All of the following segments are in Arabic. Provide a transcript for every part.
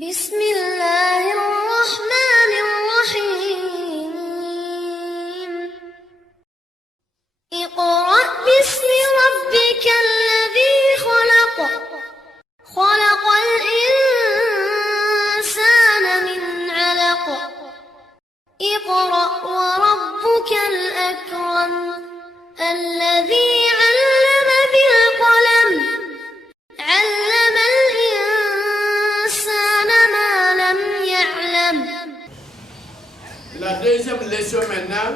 بسم الله الرحمن الرحيم اقرأ باسم ربك الذي خلق خلق الإنسان من علق اقرأ وربك الأكرم الذي علم بالقلم علم الإنسان ما لم يعلم. La deuxième leçon maintenant,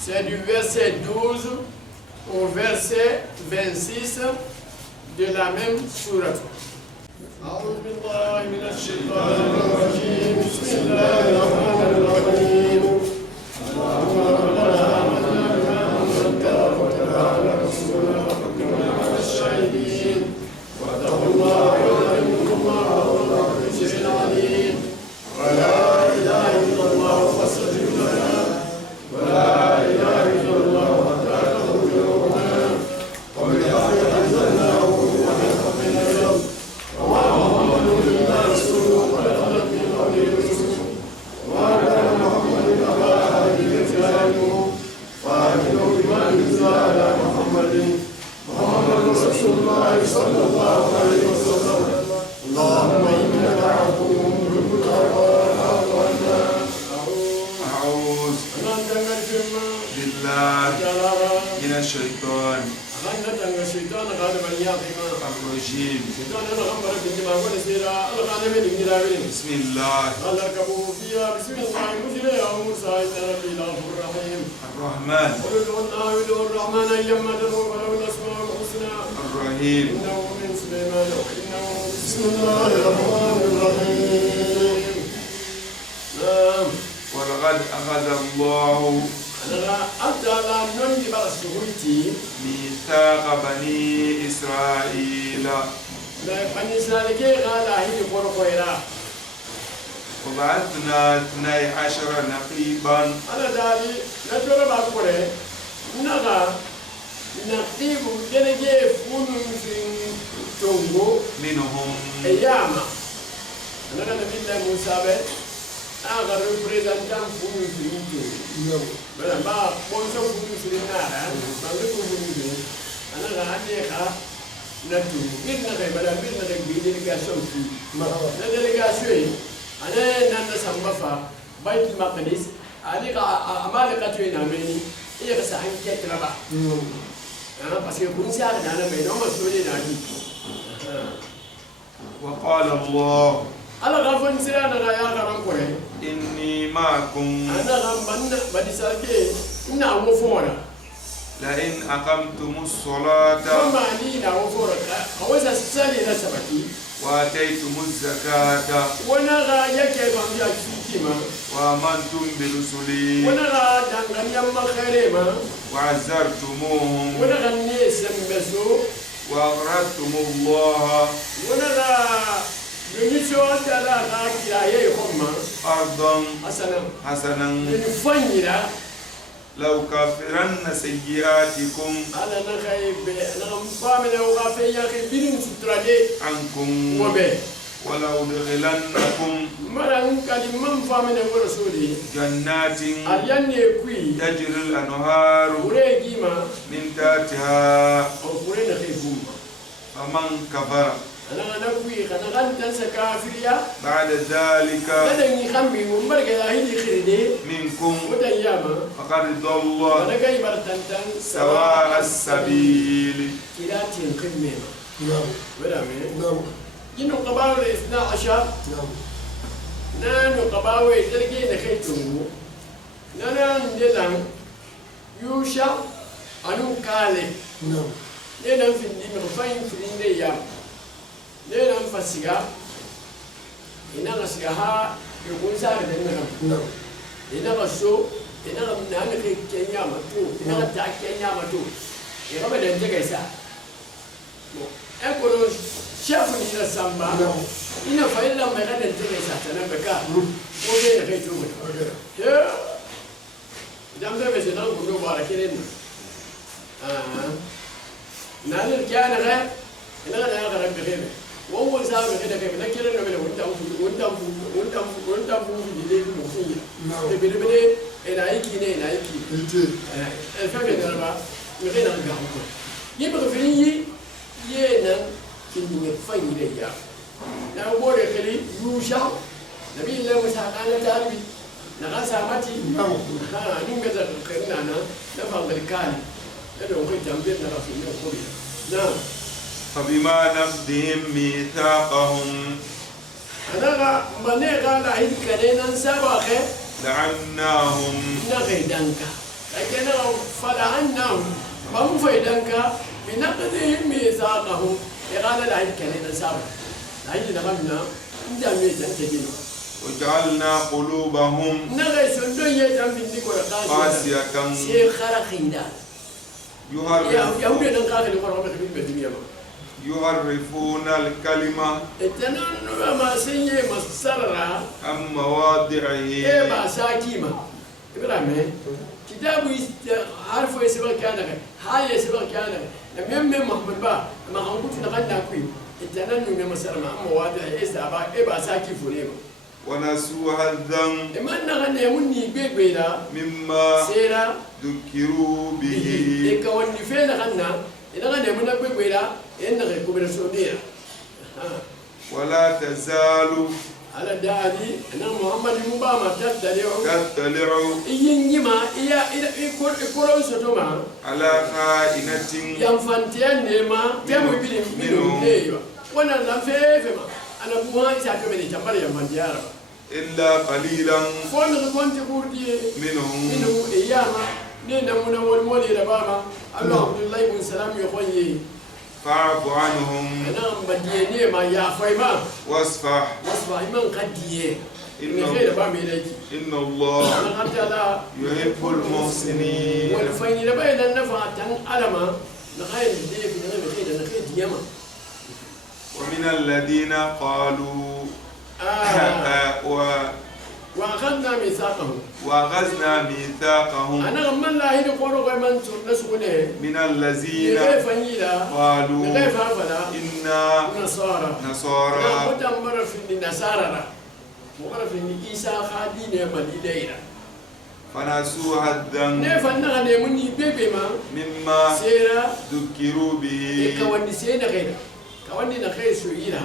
c'est du verset 12 au verset 26 de la même sourate. أعوذ بالله من الشيطان الرجيم. بسم الله الرحمن الرحيم. اللهم ربنا آمنا بما أنزلت واتبعنا رسولك وكنا مع الشاهدين واتقوا الله ويعلمكم الله والله بكل شيء عليم ولا إله إلا الله فاستجب لنا ولا إله إلا الله حتى تخرج روحنا وبالحق أنزلناه وبالحق نزل وما محمد إلا رسول قد خلت من قبله الرسل وما كان محمد أبا أحد من رجالكم فآمنوا بما أنزل على محمد رسول الله صلى الله عليه وسلم. اللهم إنك عفو تحب العفو فاعف عنا. أعوذ بالله من الشيطان الرجيم. بسم الله الرحمن الرحيم. بسم الله الرحمن الرحيم. ولقد أخذ الله ميثاق بني إسرائيل وبعثنا 12 نقيبا منهم aga representant funu finito bela ba bonso funu finara ba le ko funu ana ga ade ka na tu bin na ga bala bin na ga delegation fi na delegation ana nan na samba fa baitul maqdis ali ga amale ka tu ina meni iya ka sa an ke traba parce que kun sa na na me no ma so ni na di وقال الله ala ga fon sira na ga ya garan ko إني معكم ana ga banna badisake ina mo fora لئن أقمتم الصلاة kama ni na mo fora ka awasa sali na sabati وآتيتم الزكاة wana ga yake ga ya fikima وآمنتم برسلي wana ga danganya ma khaire ma وعزرتموهم wana ga ne sembeso وأقرضتم الله wana ga ni so dala ga kiyaye homma أرضا asana حسنا ni fanyira لو كفرن سيئاتكم ala na khaybe na famele o ga fe ya ke bilin sutrade عنكم wobe ولو دخلنكم maran kalimman famene wo rasuli جنات alyanne kui تجري الأنهار ure gima من تحتها o ure na khaybu فمن كفر ana na kui kana kan tan sa kafiriya بعد ذلك kada ni khambi mo marga ya hidi khiride منكم mutan yama فقد ضل ana kai bartantan سواء السبيل. kiratin khimmema نعم wala me نعم inu qabaw 12 نعم nanu qabaw dalge na kai tungu nana ndelan yusha anu kale نعم nenan findi mi fayin finde yam nenan fasiga ina ngasiga ha yugun sa da nan نعم ina gaso ina ga nan ke kenya matu ina ga ta kenya matu ina ba da nje sa mo e ko no chef ni na samba نعم ina fa illa mai ga da nje sa ta nan baka ko be da kai to mu أوكي ya jambe be se nan ko do bara kelen na ne kyana ga ina ga ya ga rabbi khebe wo sa me kada kai na kira no me wonta fu di le ko fi e be e na yiki ne na yiki e fa me dara ba me kai na ga ko yi ba ko fi ye na kin ne fa yi le ya na wo re kali yusha nabi Allah musa kana tarbi na ga samati ha ni me da kai na fa galkani da ko tambe na rafi ne ko na فبما نقضهم ميثاقهم أنا منيغا لعيد كنينا سبخة لعناهم نغيدانك لكن فلعناهم ما هو فيدانك بنقضهم ميثاقهم يغالا لعيد كنينا سبخة لعيد نغمنا ندمي تنتجين وجعلنا قلوبهم نغي سندون يجم في النكو قاسية سيخرا خينا يهودي ننقاك لقرآن بخبير بدنيا يحرفون الكلمة التنانو ما سيني مسررا عن مواضعه إيه ما ساكيما إبراهيم كتابه عارفه يسبق كانك هاي يسبق كانك لم محمد با ما هم كنت نقدنا كوي التنانو من مسررا عن مواضعه إيه سابا إيه ما ساكي فليما ونسوا حظا إما نغني مني بيبيلا مما سيرا ذكروا به إيه كوني فين غنى إذا غني منا بيبيلا إنك كبر سوديا ولا تزال على دادي أنا محمد مبارك تطلع إينما إيا إكورون سوتوما على خائنة ينفنتيان نما تيمو بيلم منهم أيوة وانا لفيفما أنا بوها إساكو مني تمبر ينفنتيارا إلا قليلا فوانا كنت بوردي منهم إياما نينا منا والمولي رباما الله عبد الله بن سلام يخوي فاعف عنهم أنا بديني ما يعفي ما واصفح من قديه إن الله يحب المحسنين والفين بين النفع ألما نخيل الدين نخيل ديما ومن الذين قالوا وأخذنا ميثاقهم أنا من لا هيد قولوا من نسونه من الذين قالوا إنا نصارى مدمر في النصارى مغرى في إيسا خادين مليدين فنسوا حظا نفنا نمني بيبي مما ذكروا به كواني سينا غير كواني نخير سوينا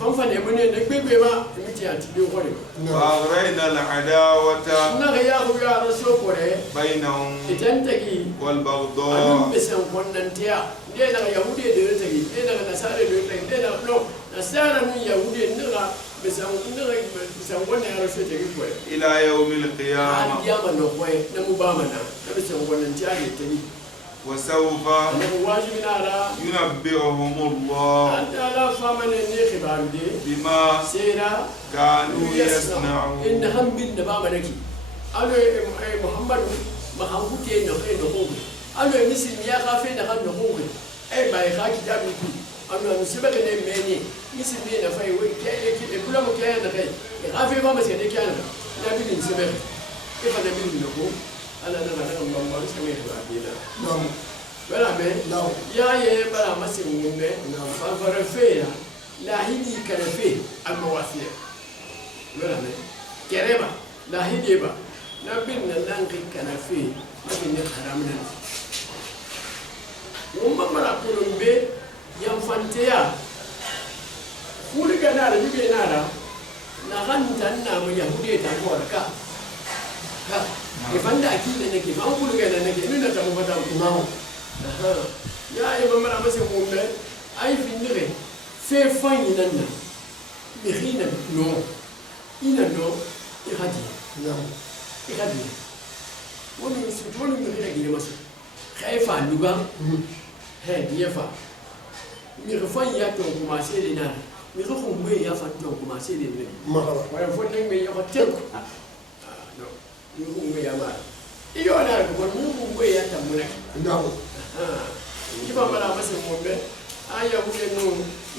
فانفن يمني نكبيبي ما يمتي أنتبه قولي وأغرينا العداوة نغياه يا رسول قولي بينهم والبغضاء بسن قننتيا دينا يهودي ديرتكي دينا نصارى ديرتكي دينا نو نصارى من يهودي نغا بسن قنن يا رسول قولي إلى يوم القيامة القيامة نقوي نمبامنا نبسن قننتيا ديرتكي وسوف ينبئهم الله بما كانوا يصنعون إنهم بالنبام نكي ألو محمد ما خنقتي نخي نخوي ألو مسلم يا خافي نخن نخوي أي باي خاكي جابي كي ألو مسبك نمني مسلم نفاي وي كي كل ما كان نخي خافي ما مسكني كان نبي نسبك كيف نبي نخو أنا ما سمعت بعدين نعم ولا من نعم يا بلا ما سمعت نعم ففرفيا لا هني كنفي المواثيق ولا من كريمة لا هني با نبين نلقي كنفي لكن حرامنا وما مرا كلهم بي ينفنتيا كل كنار يبي نارا نغنتنا من يهودي تقولك ifan da akida nake fa an kulga da nake ina ta mafata kuma ya yi ba mara masa kuma ai fin dire fe fan yinan na mi hina no ina no ihadi wani su wani mi hina gine masa khaifa luga he diyafa mi fan ya to kuma sai dina mi ko kuma ya fa to kuma sai dina ma wala fon nan me ya fa tek Mungu ya mara. Iyo na kwa Mungu ya tamuna. Ndio. Iba mara masa mombe. Aya mune no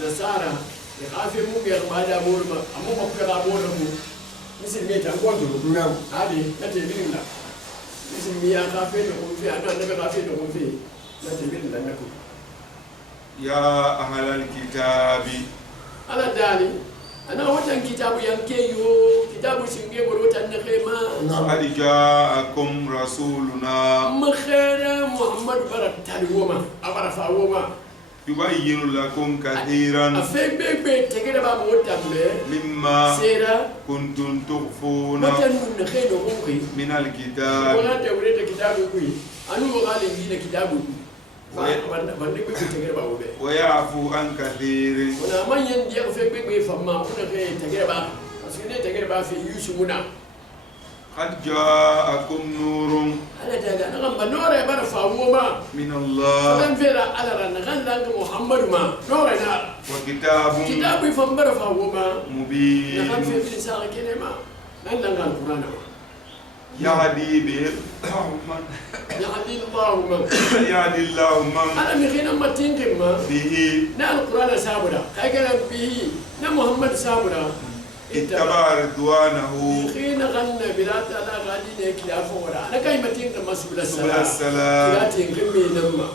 nasara. Ya afi Mungu ya baada murma. Amu kwa kwa murma mu. Misiri meta ngondo. Naam. Hadi nate bilinda. Misiri ya kafe no kumfi ana ndabe kafe no kumfi. Nate bilinda nako. يا أهل الكتاب ala dani ana watan kitabu yanke yo kitabu singe borotan na khema قد جاءكم رسولنا مخيرا محمد برتال وما أبرا فاوما يبين لكم كثيرا أفهم بيت تكيد بام وتامه مما سيرا كنتم تخفون وتنون خير وقوي من الكتاب ولا توريت كتابه كوي أنا وقالي جينا كتابه ويعفو عن كثير ونا ما يندي أفهم بيت فما ونا خير تكيد بام أسكني تكيد بام في يوسفنا قد جاءكم نور على ذلك أنا غم نور يبر فاوما من الله فلان فيرا على رنغان لانك محمد ما نور نار وكتاب كتاب يفهم فاوما مبين نحن في الإنسان كلمة نحن القرآن يهدي به من يهدي الله من يهدي الله من أنا مخينا ما تنكم به نا القرآن سابرا كأجل به نا محمد سابرا اتبع رضوانه مخينا غنى بلا تعالى غادي نكلا فورا أنا كاي ما تنكم مسؤول سبل السلام السلام لا تنكم مينما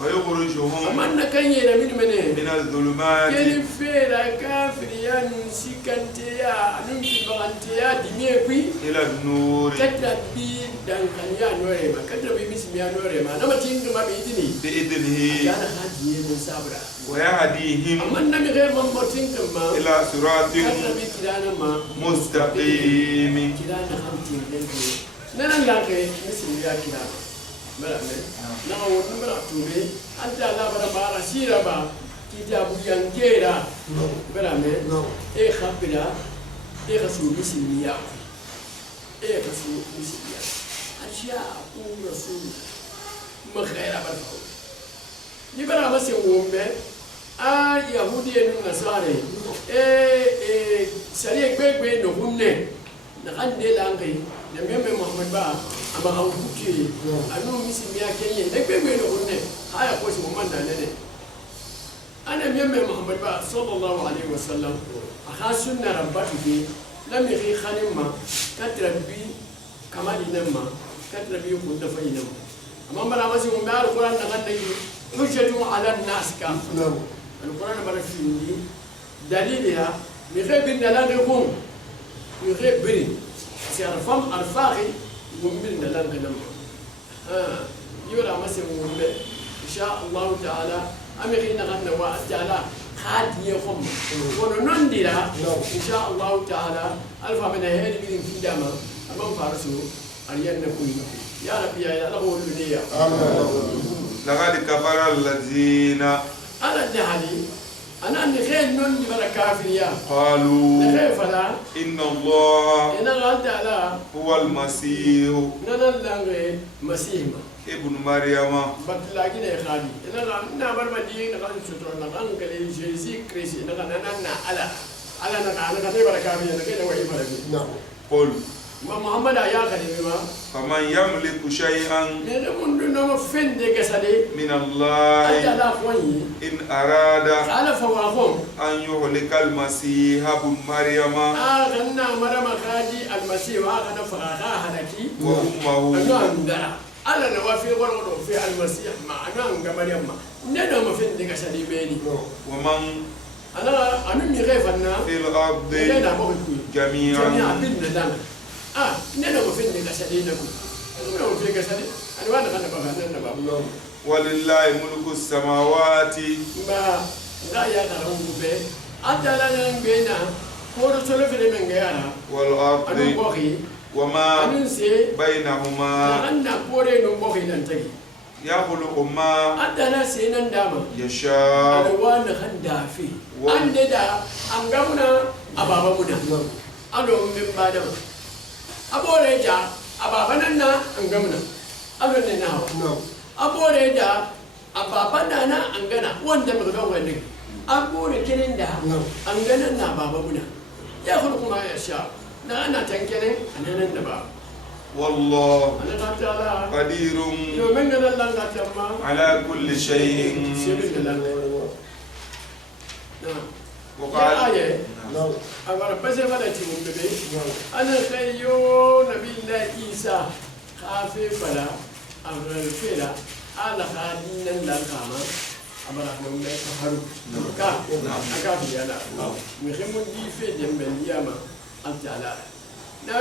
ويخرجهم أما أنا كاي يلا من من الظلمات كيف فيرا كافر يا نسكنتيا نمشي بغنتيا دميكوي إلى النور كتبي دانكان يا نوريما كتبي بسم يا نوريما نما تينك ما بيدني بإذنه كان هادي من صبرا ويهديهم أما نمي غير من بوتينك ما إلى صراط كتبي كلانا ما مستقيم كلانا خمتين دنكي نانا لاكي بسم يا كلانا بلا من نما ونمرا توبي أنت لا بلا بارا سيرا با kitabu yankera barame e khabira e khasu misliya e khasu misliya ashiya ku rasul ma khaira barfa ni barama se wombe a yahudi en nasare sari gbegbe no hunne na hande langai na membe muhammad ba ama hawuke anu misliya kenye na gbegbe no hunne haya ko shi muhammad ne أنا ميم محمد صلى الله عليه وسلم أخاسنا ربته لم يخي خانما كتربي كمال نما كتربي يكون دفينما أما بلا مسيح من القرآن نغني حجة على الناس كافر القرآن برفيني دليلها يغيب بنا لا نقوم يغيب بري سيرفم أرفاقي ومبرنا لا نقوم يورا مسيح من إن شاء الله تعالى أمريكا نغنى وأجعل خادي يخم ونندira إن شاء الله تعالى ألف من هذه من في دما أمام فارسو أريان نكوي يا رب يا الله ولدي لقد كفر الذين أنا دهني أنا نخيل نندي برا كافر يا قالوا نخيل فلا إن الله أنا غلط على هو المسيح ننلعن مسيح ابن مريم بطلاقين يا خالي أنا نعبر بدين نقول شطرنا نقول كلي جيسي كريسي نقول أنا على أنا كتير بركامي أنا كده وعي بركامي نعم قل ما محمد يا خالي ما فمن يملك شيئا من دون ما فين دكسالي من الله أجل أخواني إن أراد على فواهم أن يهلك المسيح ابن مريم أغنى مريم خالي المسيح أغنى فراغا هلكي وأمه أنا عندنا على نوافي ورغلو في المسيح مع أنا مريم نحن ما فين دكسالي بيني ومن أنا ميغيفنا في الأرض جميعا جميعا بيننا نحن ما فين دكسالي نقول أنا ما فين دكسالي أنا وانا خلنا بغانا نبغى ولله ملك السماوات ما لا يقرأون به أجل أن بينا كل سلف من غيرها والأرض أنا بقي وما أنا سي بينهما أنا كوري نبغي ننتهي يخلق ما أدنى سينان داما يشاء أنا وانا خندافي أنددا أنغمنا أبابا منا أنا من بعدما أبوريجا أبابا ننا أنغمنا أنا نناو أبوريجا أبابا ننا أنغنا وانت مغدو وانك أبوري كنندا أنغنا نبابا منا يخلق ما يشاء أنا تنكني أنا ننبا والله أنا قتلا قدير يومين الله قتما على كل شيء وقال أمر بس فلا تقوم به أنا خيو نبي الله عيسى خافي فلا أمر فلا على خادين الكامة amara no me haru ka aka fi yana muhimmin di fe jembel yama altala na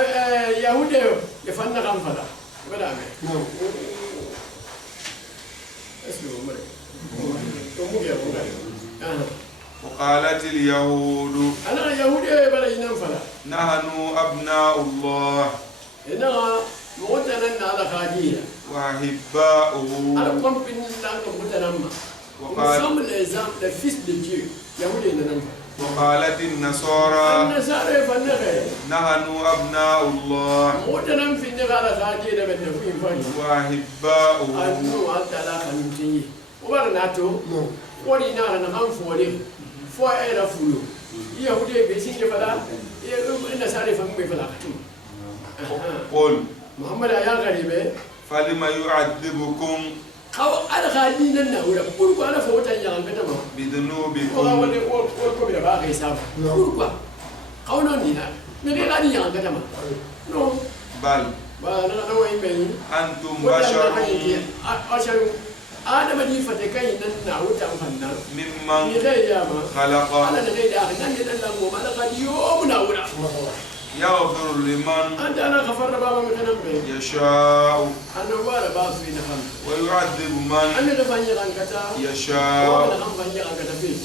yahude ya fanna kan fada bada me اسمه وقالت اليهود أنا يهودي بلا ينفلا نحن أبناء الله إننا موتنا على خادية وأحباؤه أنا قم بالله موتنا وقال الإزام لفيس دجيو يهودي ننفلا وقالت النصارى نحن أبناء الله وأحباؤه قل فلما يعذبكم Kau ada kali nana udah puruk ada foto yang kita mau. بذنوبكم Kau boleh kau bila bagai sama. Puruk kau noni na. Mereka kali yang kita mau. No. بل Nana ini. أنتم بشر Asal ada bagi fatikai nana udah mana. ممن خلق Ada negeri dah. Nana nana mau mana kali yo mana udah. يغفر لمن أنت أنا غفر بابا من كلامي يشاء أنا ولا باب في نفهم ويعذب من أنا غفاني عن كتا يشاء وأنا غفاني عن كتا فيه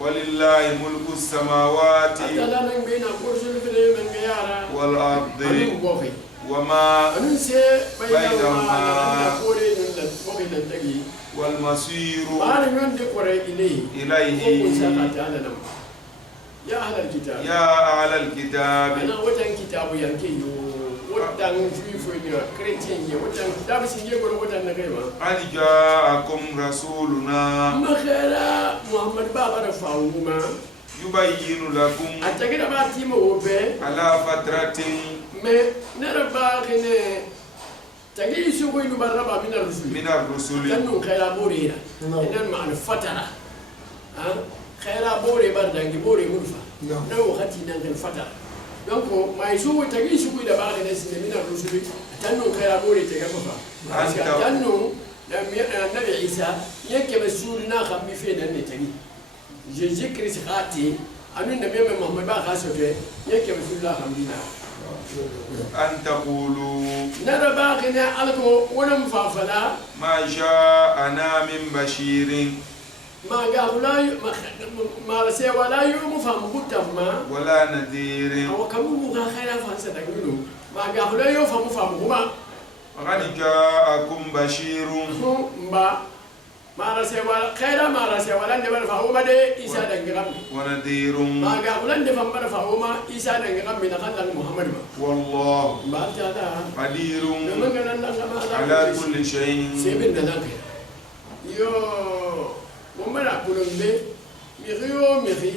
ولله ملك السماوات أنت لا من بين كرسي في من غيره والأرض أنا وما أنسى بينهما بينهما والمصير أنا من ذكر إليه يا أهل الكتاب يا أهل الكتاب أنا وتن كتاب ينكي وتن في فينيا كريتين وتن كتاب سينجي كل وتن نجيبا قد جاءكم رسولنا ما خيرا محمد بابا رفعوما يبين لكم أتكلم about تيم وبه على فترة ما نربا كنا تجي يسوي نبرة من الرسل كانوا خيرا بورينا إنما مع الفترة خيرا بوري بردانجي بوري مرفا نو خاتي نانك الفترة donc ما يسوي تجي يسوي دبا كنا من الرسل كانوا خيرا بوري تجمعها كانوا النبي عيسى يكمل السورنا خمي فين النتاجي جيجي كريس خاتي أمين النبي محمد بقى خاصته يكمل السورنا خمينا أن تقولوا نرى باقينا علىكم ونم فافلا ما جاءنا من بشير ما قالوا لا ما رسي ولا يوم فهم قدما ولا نذير أو كم بقى خير فانسى تقولوا ما قالوا لا يوم فهم هما وقد جاءكم بشير ما رسي ولا خير ما رسي ولا نبر فهما ده إيسا دعيرام ونذير ما قالوا لا نفهم بر فهما إيسا دعيرام من خلال محمد والله قدير على كل شيء سيبنا لك يو ومرا كلمبي ميريو ميري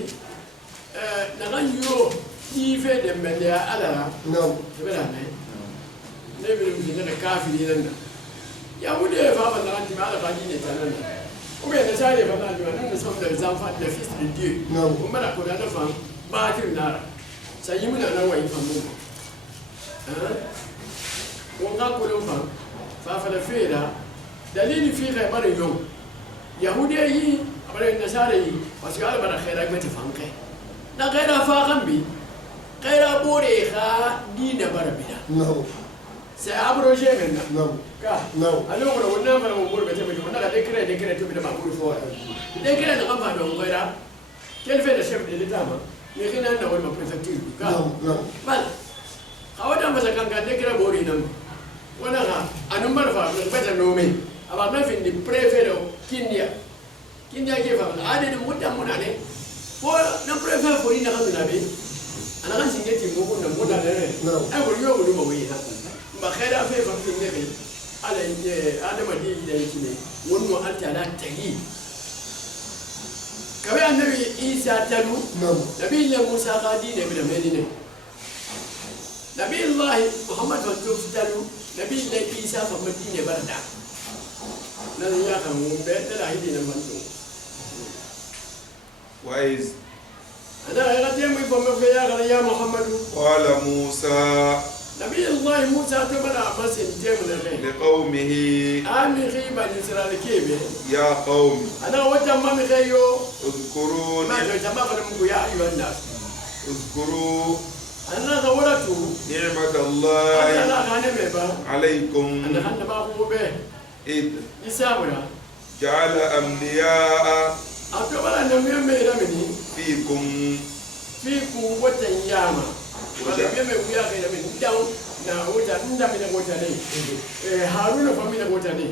نغيو كيف دمبليا على نعم تبلا نبي نبي كافي لنا يا ودي فاما نغني ما على بعدين تانا ومن نسالي فما نحن نسمع الزنفات لفيس الديو ومرا كلنا فهم باكر نار سيمنا أنا وين فهمون وقا كلهم فهم فافلا فيلا دليل في غير يوم يهودي أبدا النصارى بس قال بنا خيرك ما تفهمك لا غير فاهم بي غير بوري خا دين بربنا نعم سأبروجي منا نعم نعم أنا أقول ونا ما نقول بتمشي ونا ذكر تبي ما أقول فوق ذكر أنا ما فاهم غير كيف هذا الشيء اللي تاما يمكن أنا أقول ما بنفكر نعم نعم بل خواتنا مثلا كان ذكر بوري نعم ونا أنا ما فاهم بس نومي أبغى ما في بريفيرو كينيا كيف هذا المدة منانة هو نبريفير فورينا كم نبي أنا كان سينجتي مو كنا منانة أقول يوم يوم ويها ما خير أفهم في النبي على هذا ما دي إلى يكمل ونو أنت على تجي كمان النبي عيسى تلو نبي الله موسى قادين بلا مدينة نبي الله محمد وجوف تلو نبي الله عيسى فمدينة بردا نحن يأخذون بيت لا هيدنا منتو وإذ أنا أقدم بفم في يا محمد قال موسى نبي الله موسى تبرع مسن تيمنا لقومه آمي خيبا إسرائيل كيبه يا قوم أنا وجم ما مخيو اذكروا ما جمع فلمكو يا أيها الناس اذكروا أنا غورته نعمة الله أنا غنمبا عليكم أنا غنمبا هو به إذ يسامنا جعل أنبياء أكبر أن يمي فيكم وتنياما ويمي ويا غير من داو na wota nda mina wota ne haruna fa mina wota ne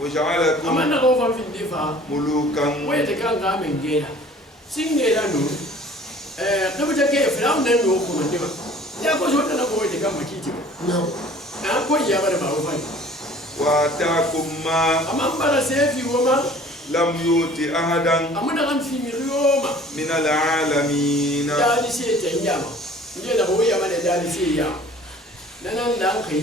وجعلكم amanna ko fa fi difa ملوكا wayta kan ga men gera singe da no kabita ke firam nan no ko ne ba ya ko so ta ko wayta kan makiti no na ko ya bare ba fa واتاكم ما amma bara sefi woma لم يؤت أحدا amuna kan fi miriyoma من العالمين dali sai ta yama nje da boye mana dali sai ya nanan da kai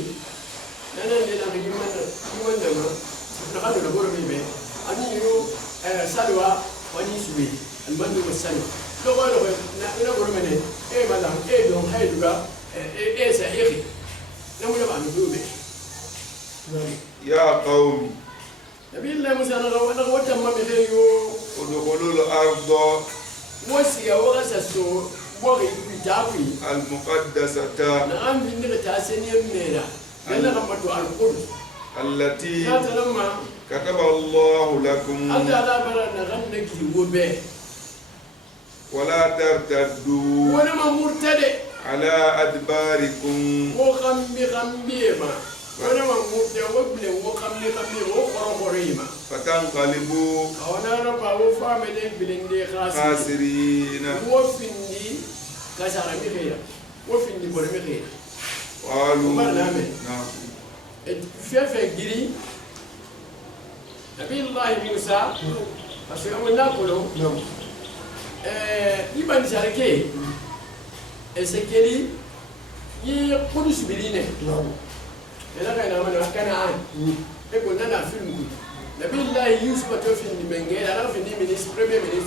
nanan ne da yi mana ma na hadu da goro bebe ani yo salwa wani suwe almandu wasalwa do ko do na goro mene malam don haiduga sa yake na mu da ba mu dobe يا قوم نبي الله موسى أنا وتم بخيو ادخلوا الأرض وسيا ورسسو بوري بجاوي المقدسة نعم بنير تاسني ميرا أنا رمتو القدس التي لما كتب الله لكم أنت على برا نغنك وبه ولا ترتدوا وأنا ما مرتدي على أدباركم وخم بخمبيما وأنا ما مرتدي وبل وخم بخمبيما وخرخريما فتنقلبوا أنا ربا وفامني بلندي خاسرين وفندي كسر مخيرا وفندي بور مخيرا قالوا نعم في جري نبي الله موسى أشياء ناكله يبان شاركه السكري يقولش بلينه أنا كان أنا كان عن يقول أنا فيلم نبي الله يوسف توفي من غير أنا في دي منيس بريمير منيس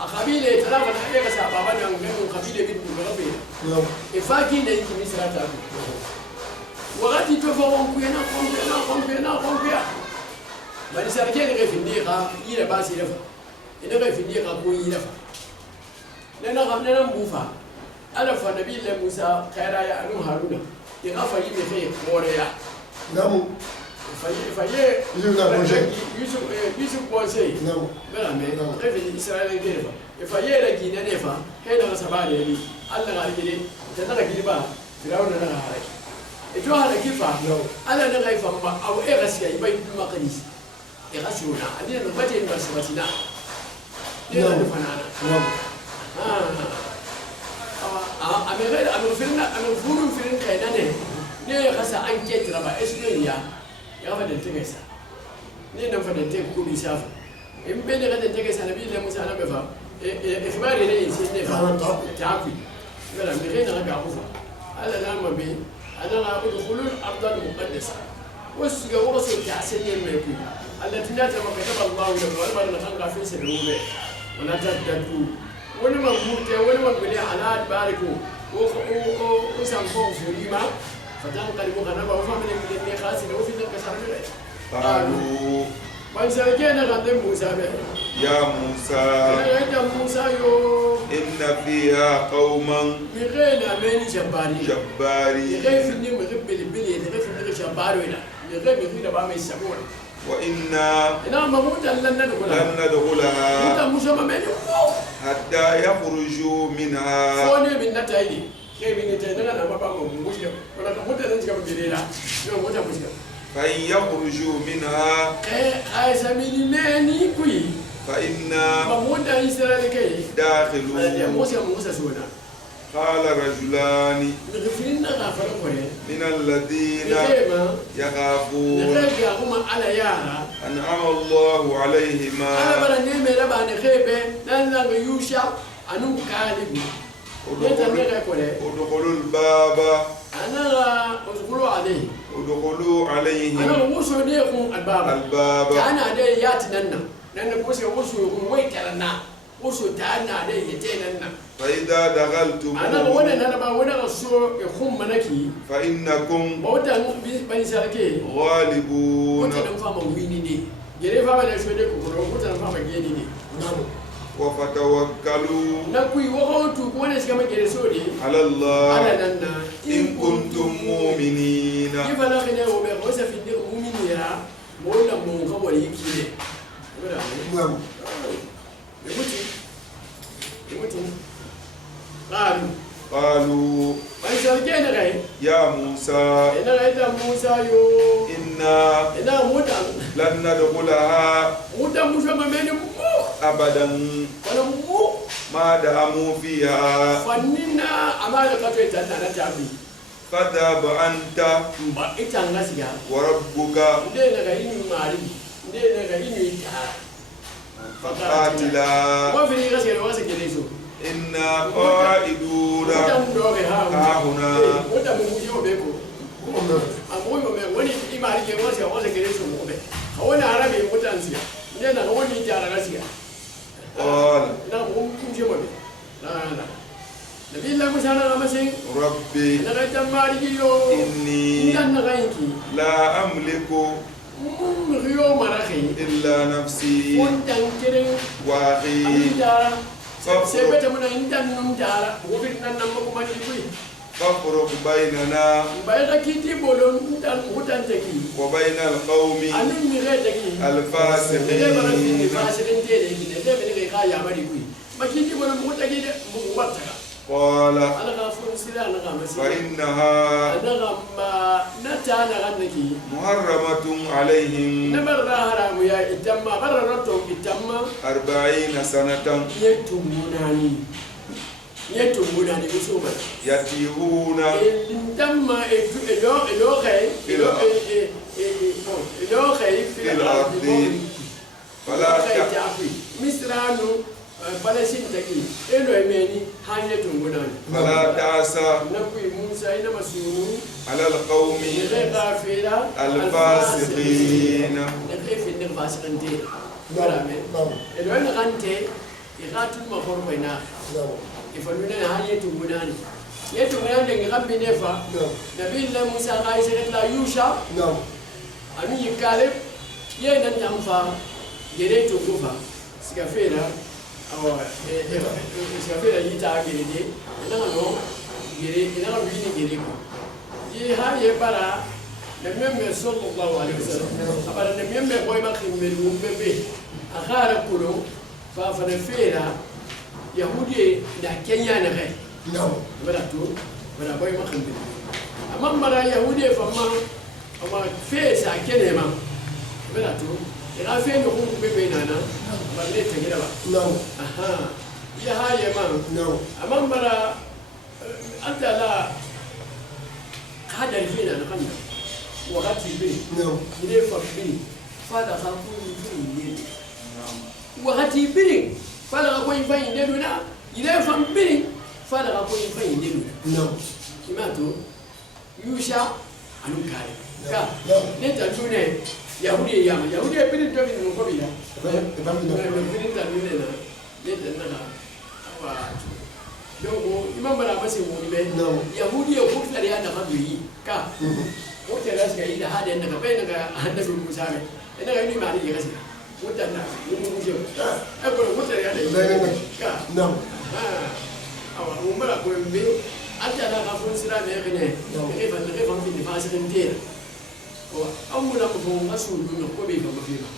أخبيله ترى من حاجة سبابا نعمل خبيله بيت مغربي إفاكي نيجي مصر تابي وقت يتوفون كوينا بني ساركين غير في الدقيقة يلا باس يلفا إذا غير في الدقيقة كوي يلفا لنا مبوفا أنا فنبي الله موسى خيرا يا أنو هارون يغفى يبي خير موريا نعم فيه يوسف بوسي نعم بلا مين غير في إسرائيل كيرفا فيه لكن نفا هنا غسبان يلي الله قال كذي تناقي كذي با فرعون ناقي هاي itu hal kifa ala na gaifa ma aw e gasiya ibai kuma kadis e gasuna adina no baje ni basbatina ne na fanana amere furun firin kaina ne ya kasa an ke traba esniya ya fa da tegesa ne na fa da te ku bi safa in be da da tegesa nabi le musa na befa ikhbari ne sai ne fa ta'afi wala me khina ga kufa ala na mabi أنا أدخل الأرض المقدسة ورسل تعسني الميكون التي ناتم كتب الله لكم ولما نخلق في سبيله ولا ترددوا ولما موت ولما بلي على أدباركم وسامكم فريما فتنقلبوا غنما وفمن من اللي خاسر وفي الكسر قالوا من سألكينا غندم موسى يا موسى إن فيها قوما بغير أمين جبارين جبارين بغير في النيم بغير بلي بغير في النيم جبارين بغير بغير بام يسمون وإنا مموت لن ندخلها حتى يخرجوا منها فوني من نتايدي كيف نتايدي أنا ما بعمل مشكلة ولا كموت نتايدي كم جريرة يوم موت مشكلة فإن يخرجوا منها أسميني كوي فإن داخلون قال رجلان من الذين يخافون أنعم الله عليهما ادخلوا الباب ادخلوا عليهم الباب أنا أدري ياتنا نحن بوسي وسوي ويتلنا usu ta na dai yace nan nan فإذا دخلتم ana ga wannan nan ba wannan so ya kun manaki فإنكم ba wata bani sarke غالبون wata dan fama wini ne gere fama da so dai ko wata dan fama geni ne وفتوكلوا na ku yi wahotu ko ne shiga magere so ne على الله ala nan na إن كنتم مؤمنين ifala khine o be ko sa fi de mu'minira mo la mo ka wari kile نعم يموتي قالوا قالوا أي سرقين غاي يا موسى إنا غايتا موسى يو إنا موتا لن ندخلها موتا موسى ما بين مو أبدا ولا مو ما داموا فيها فننا أمانة كتوي تانا تابي فاذهب أنت ba ita ngasiya وربك ndene ga yini mari ndene ga yini ta فقاتلا wa fi ngasiya wa sekele so إنا قائدون muta mdoge ها هنا muta munguyo beko amoyo me woni imari ke wa sekele so mo be awona arabe mutansiya ndene ga woni jara ngasiya قال na mo kunje mo be la nabi Allah musa na masin ربي na ga tamari yo إني ndan na ga yinki لا أملك riyo marahi إلا نفسي wondan kire وأخي amida فافرق sebete muna indan num dara wofit nan nan ko mani kuy فافرق بيننا bayta kiti bolon indan hutan taki وبين القوم anin mi re taki de bara fi ni الفاسقين fasirin tele ni de be ka ya mari kuy makiti bolon mu taki de mu warta قال ala ga fun sila na ga masi فإنها ana ga ma nata na ganaki محرمة عليهم na barra haramu ya itamma barra rato itamma 40 سنة yetumunani kusuma يتيهون itamma elo khay في الأرض فلا tafi misranu palasin taki elo emeni hanye tumunani فلا تعسى nakui musa ina masunu على القوم غافلا الفاسقين نكيف إنك فاسق أنت ولا من elo ena kante ikatu makor baina ifaluna hanye tumunani yetu ngande ngambi nefa nabi Allah Musa qaisa la yusha ami yikale yena nyamfa gere to kufa sikafera awa sikafera yita gere de ina no gere ina no bini gere ko yi ha ye bara nabi sallallahu alaihi wasallam abara nabi boy ma khimmel mumbebe akhara kulo fa fa fera yahudi da kenya na kai wala to wala boy ma khimmel amma mara yahudi fa ma amma fesa kene ma wala to ina fe no ko bebe nana ba ne ta gida ba aha ya haye ma amma mara anta la kadar fina na kan wakati bi ile fa bi fada ka ku ni wakati bi fada ka ko in fa inde duna ile fa bi fada ka ko in fa inde duna kimato yusha anu kare ka ne ta tune yahudi ya bi to bi no ko bi ya bi ta tune na ne ta na wa donc imam bara mase woni be yahudi ya ko tare ya da mabiyi ka ko tare ga yi da hada daga bai daga annabi Musa ne ina ga ni ma ne ga sai mutan na mun mu je ai ko tare ya da ka awa umara ko be anta da ka fon sira me ne ke fa fi fasirin tera ko amuna ko fon asu dun ko be fa mafi ba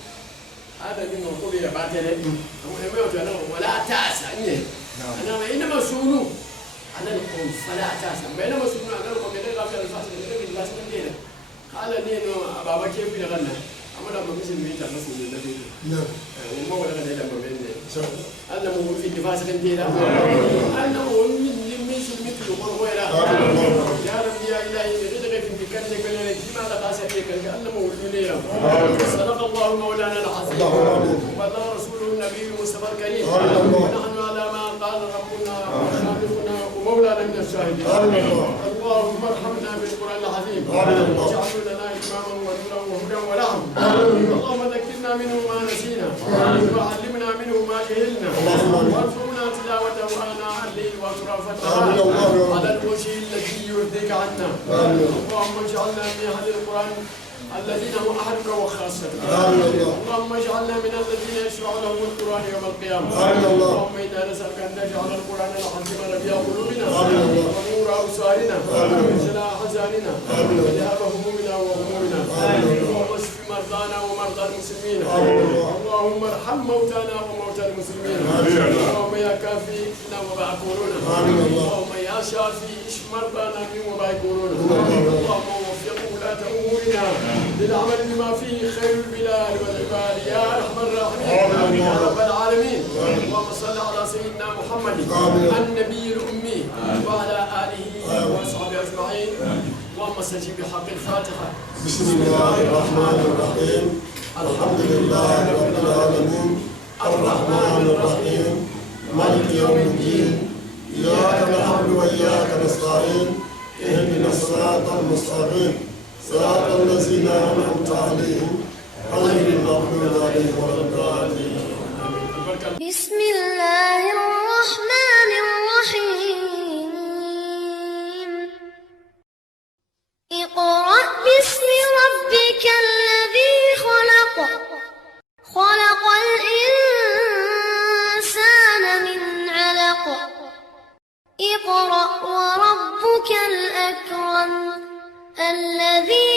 hada min ko be ya batere amma mai wato na wala ta'sa ne أنا إنما سونو أنا نقول فلا أتاسم بينما سونو أنا نقول كذا كافر الفاسد كذا كذا الفاسد كذا قال لي إنه بابا كيف بيغنى أما لما مثل ميت أنا سونو النبي وما ولا كذا لما بيني أنا مو في الفاسد كذا أنا مو من مثل قرب ولا يا رب يا إلهي نجدك في الكن كنا نجمع على قاسك كنا أنا مو ليه صدق الله مولانا العظيم وبلغ رسوله النبي المصطفى الكريم ونحن على ما قال ربنا وخالقنا ومولانا من الشاهدين اللهم ارحمنا بالقران العظيم واجعله لنا اماما ونورا وهدى ولحم اللهم ذكرنا منه ما نسينا وعلمنا منه ما جهلنا وارزقنا تلاوته آناء الليل وأطراف النهار على الوجه الذي يرضيك عنا اللهم اجعلنا من أهل القرآن الذين هم أهلك وخاصتك اللهم اجعلنا من الذين يشرع لهم القرآن يوم القيامة اللهم إنا نسألك أن تجعل القرآن العظيم ربيع قلوبنا ونور أبصارنا وجلاء أحزاننا وذهاب همومنا وغمومنا اللهم اشف مرضانا ومرضى المسلمين اللهم ارحم موتانا وموتى المسلمين اللهم يا كافي لنا وباء كورونا اللهم يا شافي اشف مرضانا من وباء كورونا اللهم وفق ولاة أمورنا للعمل بما فيه خير البلاد والعباد يا ارحم الراحمين يا رب العالمين اللهم صل على سيدنا محمد النبي الامي وعلى اله واصحابه اجمعين اللهم استجب بحق الفاتحه. بسم الله الرحمن الرحيم الحمد لله رب العالمين الرحمن الرحيم مالك يوم الدين اياك نعبد واياك نستعين اهدنا الصراط المستقيم صراط الذين أنعمت عليهم غير المغضوب عليهم ولا الضالين. بسم الله الرحمن الرحيم اقرأ باسم ربك الذي خلق خلق الإنسان من علق اقرأ وربك الأكرم الذي